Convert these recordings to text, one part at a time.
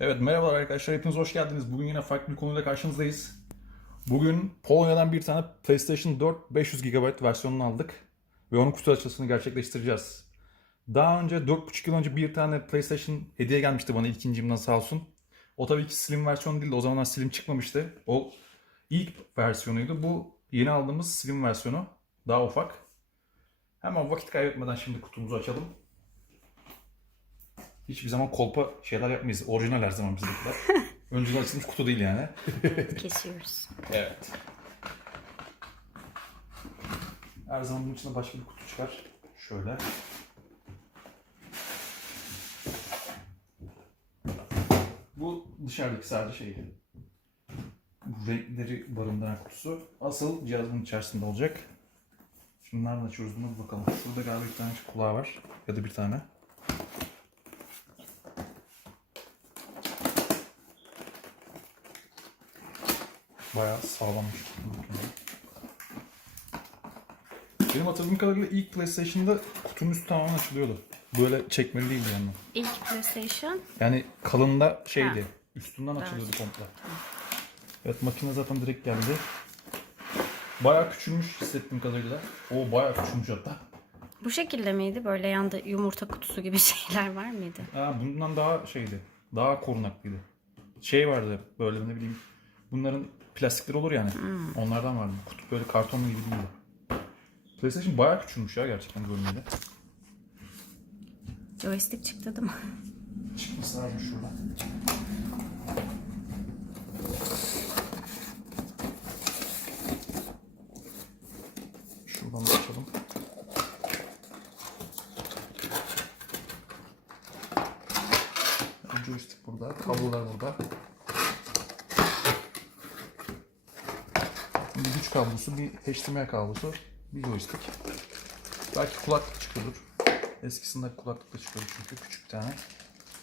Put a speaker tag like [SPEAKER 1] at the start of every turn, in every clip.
[SPEAKER 1] Evet merhabalar arkadaşlar hepiniz hoş geldiniz. Bugün yine farklı bir konuyla karşınızdayız. Bugün Polonya'dan bir tane PlayStation 4 500 GB versiyonunu aldık. Ve onun kutu açılışını gerçekleştireceğiz. Daha önce 4,5 yıl önce bir tane PlayStation hediye gelmişti bana ikincimden sağ olsun. O tabii ki Slim versiyonu değildi. O zamanlar Slim çıkmamıştı. O ilk versiyonuydu. Bu yeni aldığımız Slim versiyonu. Daha ufak. Hemen vakit kaybetmeden şimdi kutumuzu açalım. Hiçbir zaman kolpa şeyler yapmayız. Orijinal her zaman bizimkiler. Önceden açılmış kutu değil yani.
[SPEAKER 2] Kesiyoruz.
[SPEAKER 1] Evet. Her zaman bunun içinde başka bir kutu çıkar. Şöyle. Bu dışarıdaki sadece şey. Bu renkleri barındıran kutusu. Asıl cihazın içerisinde olacak. Şimdi nereden açıyoruz bunu bakalım. Şurada galiba bir tane kulağı var. Ya da bir tane. Bayağı sağlammış. Benim hatırladığım kadarıyla ilk PlayStation'da kutunun üstü tamamen açılıyordu. Böyle çekmeli değildi yani.
[SPEAKER 2] İlk PlayStation.
[SPEAKER 1] Yani kalında şeydi.
[SPEAKER 2] Ha.
[SPEAKER 1] Üstünden açılıyordu komple. Evet makine zaten direkt geldi. Bayağı küçülmüş hissettiğim kadarıyla. O bayağı küçülmüş hatta.
[SPEAKER 2] Bu şekilde miydi? Böyle yanda yumurta kutusu gibi şeyler var mıydı?
[SPEAKER 1] Ha, bundan daha şeydi. Daha korunaklıydı. Şey vardı böyle ne bileyim. Bunların plastikleri olur yani. Onlardan vardı. Kutu böyle kartonlu gibi değildi. PlayStation bayağı küçülmüş ya gerçekten görünmeli.
[SPEAKER 2] Joystick çıktı değil mi?
[SPEAKER 1] Çıkması lazım şuradan. Şuradan da açalım. Joystick burada, kablolar burada. Bir güç kablosu, bir HDMI kablosu, bir joystick. Belki kulaklık çıkıyordur. Eskisinde kulaklık da çıkıyordu çünkü küçük bir tane.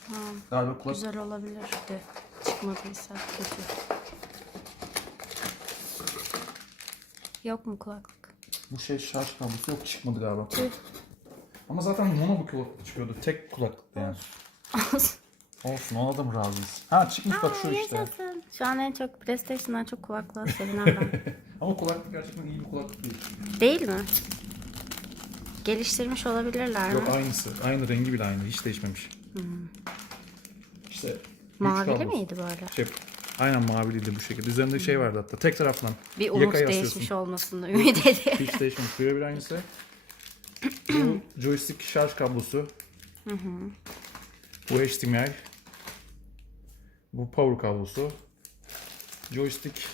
[SPEAKER 2] Ha,
[SPEAKER 1] Galiba kulak
[SPEAKER 2] güzel olabilirdi. Çıkmadıysa kötü. Yok mu kulaklık?
[SPEAKER 1] Bu şey şarj kablosu yok çıkmadı galiba.
[SPEAKER 2] Tüh.
[SPEAKER 1] Ama zaten mono bu kulaklık çıkıyordu. Tek kulaklıkta yani. Olsun ona da mı razıyız? Ha çıkmış bak şu işte.
[SPEAKER 2] Yaşasın. Şu an en çok PlayStation'dan çok kulaklığa sevinen ben.
[SPEAKER 1] Ama kulaklık gerçekten iyi bir kulaklık değil.
[SPEAKER 2] Değil mi? Geliştirmiş olabilirler mi?
[SPEAKER 1] Yok aynısı. Aynı rengi bile aynı. Hiç değişmemiş. İşte güç
[SPEAKER 2] Mavili
[SPEAKER 1] kablosu.
[SPEAKER 2] miydi böyle?
[SPEAKER 1] Şey, aynen maviliydi bu şekilde. Üzerinde şey vardı hatta. Tek taraftan.
[SPEAKER 2] Bir umut
[SPEAKER 1] yakayı
[SPEAKER 2] değişmiş
[SPEAKER 1] asıyorsun.
[SPEAKER 2] olmasını ümit ediyorum.
[SPEAKER 1] Hiç değişmemiş. Birebir aynısı. Bu joystick şarj kablosu. Bu HDMI. Bu power kablosu. Joystick.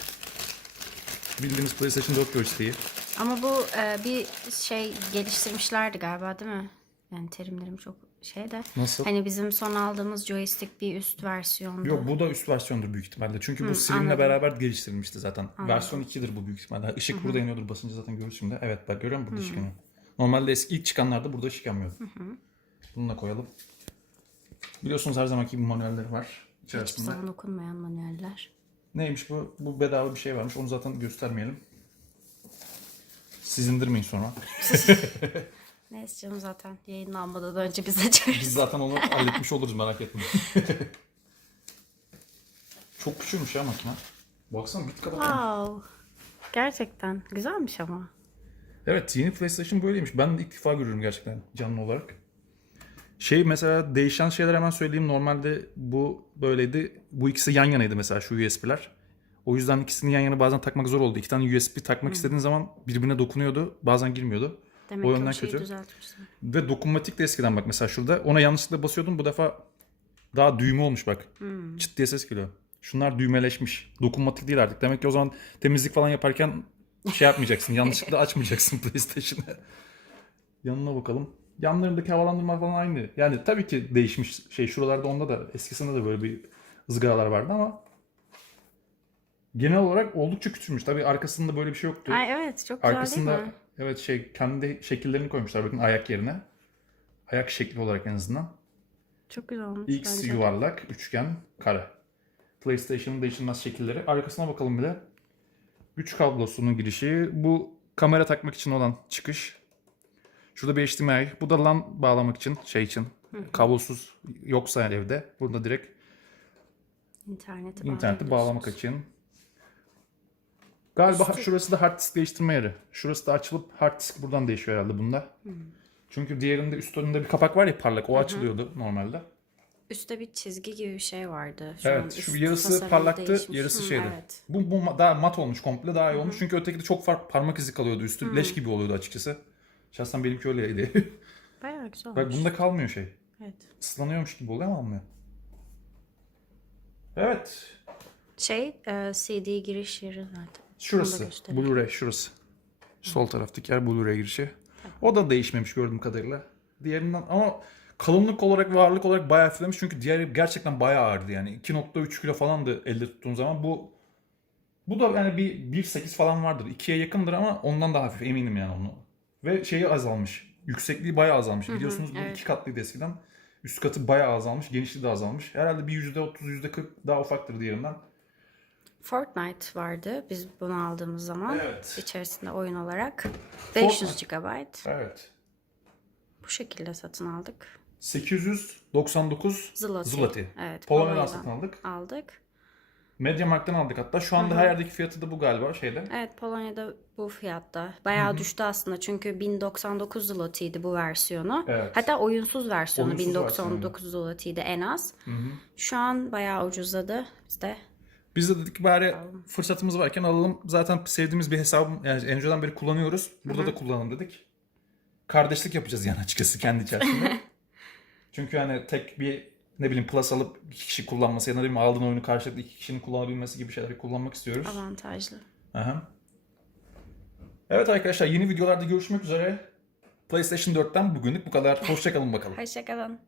[SPEAKER 1] Bildiğimiz PlayStation 4 joystick'i.
[SPEAKER 2] Ama bu e, bir şey geliştirmişlerdi galiba değil mi? Yani terimlerim çok şey de.
[SPEAKER 1] Nasıl?
[SPEAKER 2] Hani bizim son aldığımız joystick bir üst versiyondu.
[SPEAKER 1] Yok bu da üst versiyondur büyük ihtimalle. Çünkü bu Slim'le
[SPEAKER 2] anladım.
[SPEAKER 1] beraber geliştirilmişti zaten. Versiyon 2'dir bu büyük ihtimalle. Işık burada yanıyordur basınca zaten görürsün şimdi. Evet bak görüyor musun burada ışık yanıyor. Normalde eski ilk çıkanlarda burada ışık yanmıyordu. Bunu da koyalım. Biliyorsunuz her zamanki gibi manuelleri var
[SPEAKER 2] Hiçbir
[SPEAKER 1] içerisinde.
[SPEAKER 2] zaman okunmayan manueller.
[SPEAKER 1] Neymiş bu? Bu bedava bir şey varmış. Onu zaten göstermeyelim. Siz indirmeyin sonra.
[SPEAKER 2] Neyse canım zaten yayınlanmadan önce biz açarız.
[SPEAKER 1] Biz zaten onu halletmiş oluruz merak etmeyin. Çok küçülmüş ya makine. Baksana bit kadar.
[SPEAKER 2] Wow. Gerçekten güzelmiş ama.
[SPEAKER 1] Evet yeni PlayStation böyleymiş. Ben de ilk defa görüyorum gerçekten canlı olarak. Şey mesela değişen şeyler hemen söyleyeyim. Normalde bu böyleydi. Bu ikisi yan yanaydı mesela şu USB'ler. O yüzden ikisini yan yana bazen takmak zor oldu. İki tane USB takmak istediğin zaman birbirine dokunuyordu. Bazen girmiyordu.
[SPEAKER 2] Demek
[SPEAKER 1] O yönden kötü. Ve dokunmatik de eskiden bak mesela şurada. Ona yanlışlıkla basıyordum. Bu defa daha düğme olmuş bak. Çıt diye ses geliyor. Şunlar düğmeleşmiş. Dokunmatik değil artık. Demek ki o zaman temizlik falan yaparken şey yapmayacaksın. yanlışlıkla açmayacaksın PlayStation'ı. Yanına bakalım. Yanlarındaki havalandırma falan aynı. Yani tabii ki değişmiş şey. Şuralarda onda da eskisinde de böyle bir ızgaralar vardı ama genel olarak oldukça küçülmüş. Tabii arkasında böyle bir şey yoktu.
[SPEAKER 2] Ay evet çok güzel
[SPEAKER 1] Arkasında
[SPEAKER 2] değil mi?
[SPEAKER 1] evet şey kendi şekillerini koymuşlar bakın ayak yerine. Ayak şekli olarak en azından.
[SPEAKER 2] Çok güzel olmuş
[SPEAKER 1] X
[SPEAKER 2] bence.
[SPEAKER 1] yuvarlak, üçgen, kare. PlayStation'ın değişilmez şekilleri. Arkasına bakalım bir de. Güç kablosunun girişi. Bu kamera takmak için olan çıkış. Şurada bir HDMI. Bu da LAN bağlamak için, şey için. Kablosuz yoksa evde. Burada direkt
[SPEAKER 2] İnterneti,
[SPEAKER 1] İnterneti bağlamak için. Galiba şurası da hard disk değiştirme yeri. Şurası da açılıp hard disk buradan değişiyor herhalde bunda. Çünkü diğerinde üst önünde bir kapak var ya parlak. O açılıyordu normalde.
[SPEAKER 2] Üstte bir çizgi gibi bir şey vardı. Şu
[SPEAKER 1] Evet şu yarısı parlaktı,
[SPEAKER 2] değişmiş.
[SPEAKER 1] yarısı
[SPEAKER 2] Hı,
[SPEAKER 1] şeydi.
[SPEAKER 2] Evet.
[SPEAKER 1] Bu, bu daha mat olmuş komple daha iyi olmuş. Çünkü öteki de çok farklı parmak izi kalıyordu. Üstü leş gibi oluyordu açıkçası. Şahsen benimki öyleydi.
[SPEAKER 2] Bayağı güzel
[SPEAKER 1] Bak bunda kalmıyor şey.
[SPEAKER 2] Evet.
[SPEAKER 1] Islanıyormuş gibi oluyor ama olmuyor. Evet.
[SPEAKER 2] Şey e, CD giriş yeri zaten. Da
[SPEAKER 1] Şurası. Blu-ray şurası. Sol taraftaki yer Blu-ray girişi. O da değişmemiş gördüğüm kadarıyla. Diğerinden ama kalınlık olarak ve ağırlık olarak bayağı hafiflemiş. Çünkü diğeri gerçekten bayağı ağırdı yani. 2.3 kilo falandı elde tuttuğum zaman. Bu bu da yani bir 1.8 falan vardır. 2'ye yakındır ama ondan daha hafif eminim yani onu. Ve şeyi azalmış. Yüksekliği bayağı azalmış. Biliyorsunuz bu
[SPEAKER 2] evet.
[SPEAKER 1] iki katlıydı eskiden. Üst katı bayağı azalmış. Genişliği de azalmış. Herhalde bir %30, %40 daha ufaktır diğerinden.
[SPEAKER 2] Fortnite vardı biz bunu aldığımız zaman.
[SPEAKER 1] Evet.
[SPEAKER 2] İçerisinde oyun olarak. 500 GB.
[SPEAKER 1] Evet.
[SPEAKER 2] Bu şekilde satın aldık.
[SPEAKER 1] 899
[SPEAKER 2] Zloty.
[SPEAKER 1] zloty.
[SPEAKER 2] Evet, Polonya'dan.
[SPEAKER 1] satın aldık.
[SPEAKER 2] Aldık.
[SPEAKER 1] Mediamarkt'tan aldık hatta. Şu anda her yerdeki fiyatı da bu galiba şeyde.
[SPEAKER 2] Evet Polonya'da bu fiyatta. Bayağı düştü aslında çünkü 1099 zloty'ydi bu versiyonu.
[SPEAKER 1] Evet.
[SPEAKER 2] Hatta oyunsuz versiyonu
[SPEAKER 1] Oyunsuz
[SPEAKER 2] 1099 zloty'ydi en az. Şu an bayağı ucuzladı. Biz de
[SPEAKER 1] Biz de dedik ki bari fırsatımız varken alalım. Zaten sevdiğimiz bir hesabım yani en önceden beri kullanıyoruz. Burada da kullanalım dedik. Kardeşlik yapacağız yani açıkçası kendi içerisinde. Çünkü hani tek bir ne bileyim plus alıp iki kişi kullanması ya da ne bileyim aldığın oyunu karşılıklı iki kişinin kullanabilmesi gibi şeyleri kullanmak istiyoruz.
[SPEAKER 2] avantajlı.
[SPEAKER 1] Aha. Evet arkadaşlar yeni videolarda görüşmek üzere. PlayStation 4'ten bugünlük bu kadar. Hoşçakalın bakalım.
[SPEAKER 2] Hoşçakalın.